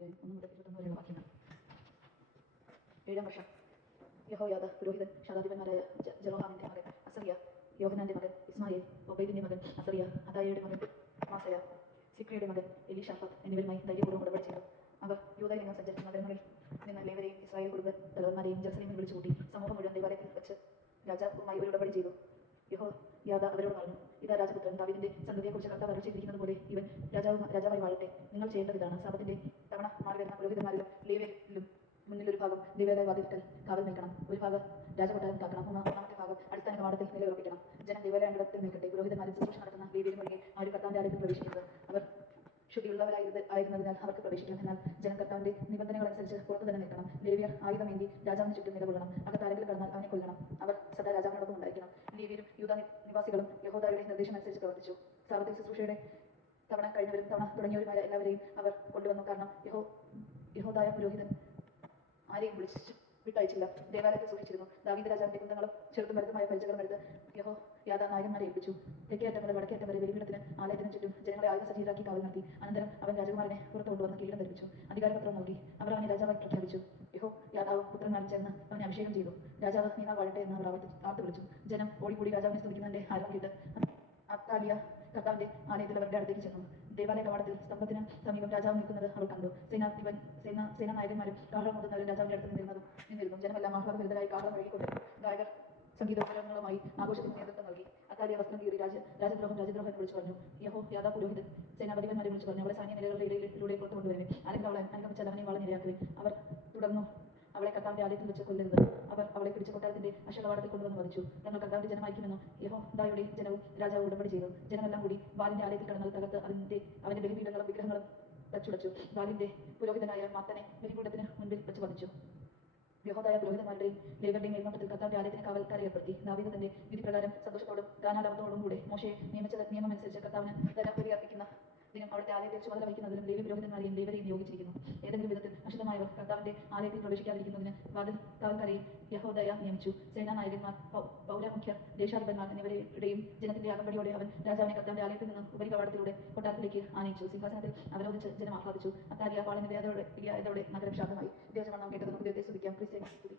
അധ്യായം 1 മുതൽ 21 വരെയുള്ള വാക്യങ്ങൾ. 7-ാം വർഷം യഹോയാദ പുരോഹിതൻ ശതാധിപന്മാരായ ജെറോഹാമിന്റെ മകൻ അസറിയ, യോഹനാന്റെ മകൻ ഇസ്മായേൽ, ഒബൈദിന്റെ മകൻ അസറിയ, അദായയുടെ മകൻ മാസയ, സിക്രിയുടെ മകൻ എലീഷാഫാത്ത് എന്നിവരുമായി ധൈര്യപൂർവ്വം ഉടമ്പടി ചെയ്തു. അവർ യൂദയിൽ നിന്ന് സഞ്ചരിച്ച നഗരങ്ങളിൽ നിന്ന് ലേവ്യരെയും ഇസ്രായേൽ കുടുംബ തലവന്മാരെയും ജെറുസലേമിൽ വിളിച്ചുകൂട്ടി സമൂഹം മുഴുവൻ ദേവാലയത്തിൽ വെച്ച് രാജാവുമായി ഒരു ഉടമ്പടി ചെയ്തു. യഹോയാദ അവരോട് പറഞ്ഞു, ഇതാ രാജപുത്രൻ ദാവീദിന്റെ സന്തതിയെക്കുറിച്ച് കർത്താവ് അരുളിച്ചെയ്തിരിക്കുന്നത് പോലെ ഇവൻ രാജാവായി വാഴട്ടെ. നിങ്ങൾ ചെയ്യേണ്ടത് ഇതാണ്: സാബത്തിന്റെ തവണ മാറി വരുന്ന പുരോഹിതന്മാരിലും ലേവ്യരിലും മുന്നിലൊരു ഭാഗം ദേവാലയ വാതിൽക്കൽ കാവൽ നിൽക്കണം, ഒരു ഭാഗം രാജകൊട്ടാരം കാക്കണം, ഒന്നാമത്തെ ഭാഗം അടിസ്ഥാന കവാടത്തിൽ നിലയുറപ്പിക്കണം. ജനം ദേവാലയാങ്കണത്തിൽ നിൽക്കട്ടെ. പുരോഹിതന്മാരും ശുശ്രൂഷ നടത്തുന്ന ലേവ്യരും ഒഴികെ ആരും കർത്താവിന്റെ ആലയത്തിൽ പ്രവേശിക്കരുത്. അവർ ശുദ്ധിയുള്ളവരായിരുന്നതിനാൽ അവർക്ക് പ്രവേശിക്കാം. എന്നാൽ ജനം കർത്താവിന്റെ നിബന്ധനകളനുസരിച്ച് പുറത്തു തന്നെ നിൽക്കണം. ലേവ്യർ ആയുധമേന്തി രാജാവിന് ചുറ്റും നിലകൊള്ളണം. അകത്താരെങ്കിലും കടന്നാൽ അവനെ കൊല്ലണം. അവർ സദാ രാജാവിനോടൊപ്പം ഉണ്ടായിരിക്കണം. ലേവ്യരും യൂദാ നിവാസികളും യഹോദായുടെ നിർദ്ദേശമനുസരിച്ച് പ്രവർത്തിച്ചു. സാബത്തിൽ ശുശ്രൂഷയുടെ തവണ കഴിഞ്ഞവരും തവണ തുടങ്ങിയവരുമായ എല്ലാവരെയും അവർ കൊണ്ടുവന്നു. കാരണം യഹോദായ പുരോഹിതൻ ആരെയും വിട്ടയച്ചില്ല, ദേവാലയത്തിൽ സൂക്ഷിച്ചിരുന്നു. ദാവീദ് രാജാവിന്റെ കുന്തങ്ങളും ചെറുത്തും വലുതുമായ പരിചകളും എടുത്ത് യഹോയാദ നായകന്മാരെ ഏൽപ്പിച്ചു. തെക്കേ അറ്റം മുതൽ വടക്കേ അറ്റം വരെ ബലിപീഠത്തിനും ആലയത്തിനും ചുറ്റും ജനങ്ങളെ ആയുധസജ്ജരാക്കി കാവൽ നടത്തി. അനന്തരം അവൻ രാജകുമാരനെ പുറത്തു കൊണ്ടുവന്ന് കിരീടം ധരിപ്പിച്ചു, അധികാരപത്രം നൽകി. അവർ അവനെ രാജാവായി പ്രഖ്യാപിച്ചു. യഹോയാദാവും പുത്രന്മാരും ചേർന്ന് അവനെ അഭിഷേകം ചെയ്തു. രാജാവ് നീ നാൾ വാഴട്ടെ എന്ന് അവർ ആർത്തു വിളിച്ചു. ജനം ഓടിക്കൂടി രാജാവിനെ സ്തുതിക്കുന്നതിന്റെ ആരവം കേട്ട് അത്താലിയ കർത്താവിന്റെ ആലയത്തിൽ അവരുടെ അടുത്തേക്ക് ചെന്നു. ദേവാലയ കവാടത്തിൽ സ്തംഭത്തിന് സമീപം രാജാവ് നിൽക്കുന്നത് അവൾ കണ്ടു. സേനാനായകന്മാരും കാഹളം മുതുന്നവരും രാജാവിന്റെ അടുത്ത് നിന്നിരുന്നു. ജനമെല്ലാം ആഹ്ലാദഭരിതരായി കാഹളം മുഴകിക്കൊണ്ടിരുന്നു. ഗായകർ സംഗീതോപകരണങ്ങളുമായി ആഘോഷത്തിന് നേതൃത്വം നൽകി. അത്താലിയ വസ്ത്രം കീറി രാജദ്രോഹം എന്ന് വിളിച്ചു പറഞ്ഞു. യഹോയാദാ പുരോഹിതൻ സേനാപതിമാരെ വിളിച്ചു പറഞ്ഞു, അവളെ സൈന്യ നിലകളുടെ ഇടയിലൂടെ പുറത്തു കൊണ്ടുവരുവേ. ആരെങ്കിലും അവളെ അനുഗമിച്ചാൽ അവനെ വളഞ്ഞിരയാക്കുവേ. അവർ തുടർന്നു, അവളെ കർത്താവിന്റെ ആലയത്തിൽ വെച്ച് കൊല്ലരുത്. അവർ അവളെ പിടിച്ച് കൊട്ടാരത്തിന്റെ അശകവാടത്തിൽ കൊണ്ടുവന്ന് വധിച്ചു. തങ്ങൾ കർത്താവിന്റെ ജനമായിരിക്കുമെന്ന് യഹോദായുടെ ജനവും രാജാവ് ഉടമ്പടി ചെയ്തു. ജനമെല്ലാം കൂടി ബാലിന്റെ ആലയത്തിൽ കടന്നത് തകർത്ത് അവന്റെ ബലിപീഠങ്ങളും വിഗ്രഹങ്ങളും തച്ചുടച്ചു. ബാലിന്റെ പുരോഹിതനായ മാത്തനെ ബലിപീഠത്തിന് മുൻപിൽ വെച്ച് വധിച്ചു. യഹോദായ പുരോഹിതന്മാരുടെയും ലേവ്യരുടെയും മേൽനോട്ടത്തിൽ കർത്താവിന്റെ ആലയത്തിന് കാവൽക്കാരെ ഏർപ്പെടുത്തി. ദാവീദ് തന്റെ വിധിപ്രകാരം സന്തോഷത്തോടും ഗാനാലാപത്തോടും കൂടെ മോശെ നിയമിച്ച നിയമമനുസരിച്ച് കർത്താവിന് ദഹനബലി അർപ്പിക്കുന്ന ദിനം അവിടുത്തെ ആലയത്തിൽ ചുമതല വഹിക്കുന്നതിനും ലേവ്യ പുരോഹിതന്മാരെയും ലേവ്യരെയും നിയോഗിച്ചിരിക്കുന്നു. ഏതെങ്കിലും വിധത്തിൽ അശുദ്ധമായവർ കർത്താവിന്റെ ആലയത്തിൽ പ്രവേശിക്കാതിരിക്കുന്നതിന് വാതിൽ കാവൽക്കാരെയും യഹോദായ നിയമിച്ചു. സേനാനായകന്മാർ, പൗരമുഖ്യർ, ദേശാധിപന്മാർ എന്നിവരുടെയും ജനത്തിന്റെ അകമ്പടിയോടെ അവൻ രാജാവിനെ കർത്താവിന്റെ ആലയത്തിൽ നിന്ന് ഉപരികവാടത്തിലൂടെ കൊട്ടാരത്തിലേക്ക് ആനയിച്ചു. സിംഹാസനത്തിൽ അവരോധിച്ച് ജനം ആഹ്ലാദിച്ചു. അത്താലിയ വാളിന് ഇടയായതോടെ നഗരം ശാന്തമായി. ദൈവജനമാണ് നാം കേട്ടത്. നമുക്ക് ദൈവത്തെ സ്തുതിക്കാം. ക്രിസ്ത്യാനി സ്തുതി.